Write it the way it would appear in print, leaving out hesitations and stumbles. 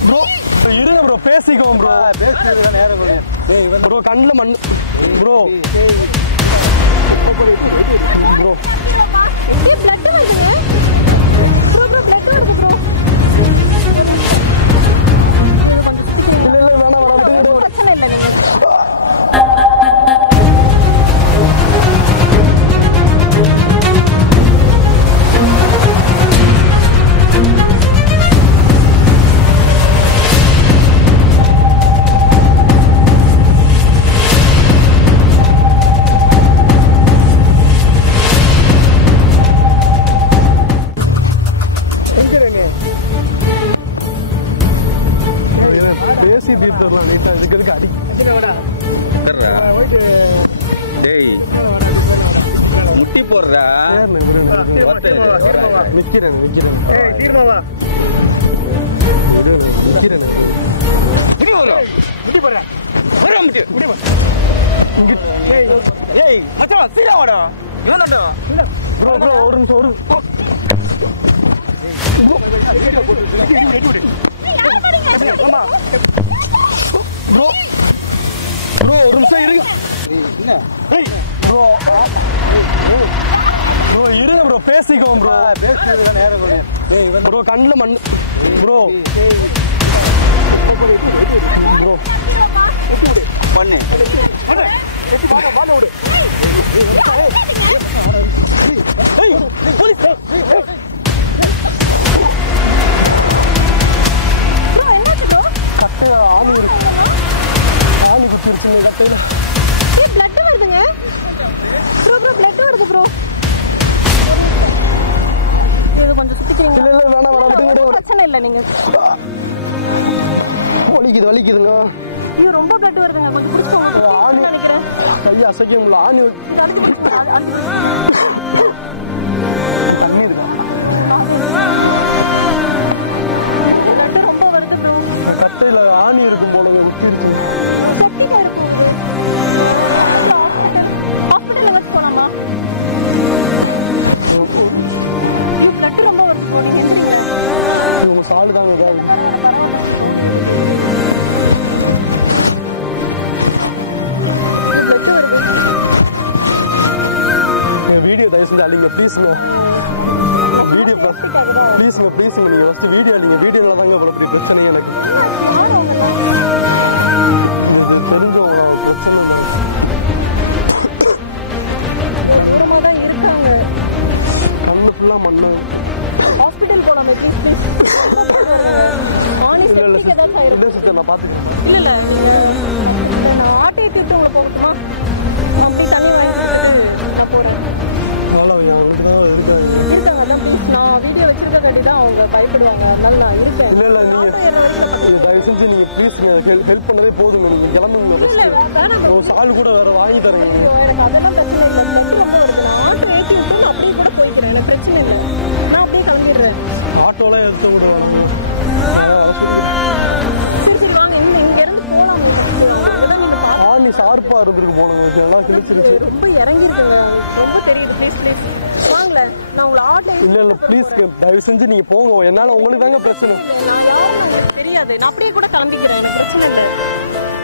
bro இருங்க bro பேசிக்கோம் bro bro கண்ணில் மண் ப்ரோ ப்ரோ முட்டி போடுறா ஒரு நிமிஷம் இருங்க ப்ரோ இருங்க ப்ரோ பேசிக்கோம் ப்ரோ ப்ரோ கண்ணில் மண் ப்ரோ ப்ரோ பண்ணு கட்டையில ஆணி குத்திருச்சுங்க கட்டையில பிளட் வருதுங்க ப்ரோ பிளட் வருது ப்ரோ இது கொஞ்சம் சுத்திக்கிறீங்க இல்ல வேணாம் பிரச்சனை இல்லை நீங்க வலிக்குதுங்க இது ரொம்ப பிளட் வருதுங்க கொஞ்சம் புடிச்சோம் ஆணி நினைக்கிறேன் கையை அசைக்க முடியல ஆணி தண்ணி இருக்கு ரொம்ப வருது ப்ரோ கட்டையில ஆணி இருக்கும் போல குத்திருச்சு ஹாஸ்பிட்டல் வச்சு போலாமா பிளட் ரொம்ப வருது ப்ரோ உங்க சாலு தாங்க வீடியோ தயவு செஞ்சு அழிங்க ப்ளீஸுங்க வீடியோ ப்ளீஸுங்க நீங்கள் ஃபஸ்ட்டு வீடியோ அழிங்க வீடியோவில் தாங்க இவ்வளோ பெரிய பிரச்சனையே எனக்கு தெரிஞ்சவங்க பிரச்சனை இல்லை தூரமாக தான் இருக்காங்க மண்ணு ஃபுல்லாக மண்ணு ஹாஸ்பிட்டல் போலாம் ப்ளீஸ் சிஸ்டர் நான் பார்த்துக்கேன் இல்லை நான் ஆட்டோ ஏற்றிட்டு உங்களை போகட்டுமா அப்படி தண்ணி வாங்கி நான் போகிறேன் இருக்காங்க அதான் ப்ளீஸ் நான் வீடியோ வச்சுருக்க வேண்டி தான் அவங்க பயப்படுவாங்க அதனால நான் இருக்கேன் இல்லை நீங்கள் தயவு செஞ்சு நீங்கள் ப்ளீஸ் ஹெல்ப் பண்ணதே போதுங்க நீங்கள் கிளம்புங்க சால் கூட வேறு வாங்கி தரேங்க எனக்கு அதெல்லாம் பிரச்சனை இல்லை பிரச்சனை ரொம்ப வருது நான் ஆட்டோ ஏற்றி விட்டு நான் அப்படியே கூட போய்க்கிறேன் எனக்கு பிரச்சனை இல்லை நான் அப்படியே கிளம்பிடுறேன் ஆட்டோலாம் எடுத்து கூட சரி வாங்க இங்கேருந்து போகலாம் ஆணி ஷார்ப்பாக இருந்துருக்கு போனோம் நல்லா கிழிச்சிருச்சு ரொம்ப இறங்கிருக்குங்க ரொம்ப தெரியுது ப்ளீஸ் வாங்கல நான் உங்களை ஆட்டோ இல்லை ப்ளீஸ் தயவு செஞ்சு நீங்கள் போங்க என்னால் உங்களுக்கு தாங்க பிரச்சனை தெரியாது நான் அப்படியே கூட கிளம்பிக்கிறேன் எனக்கு பிரச்சனை இல்லை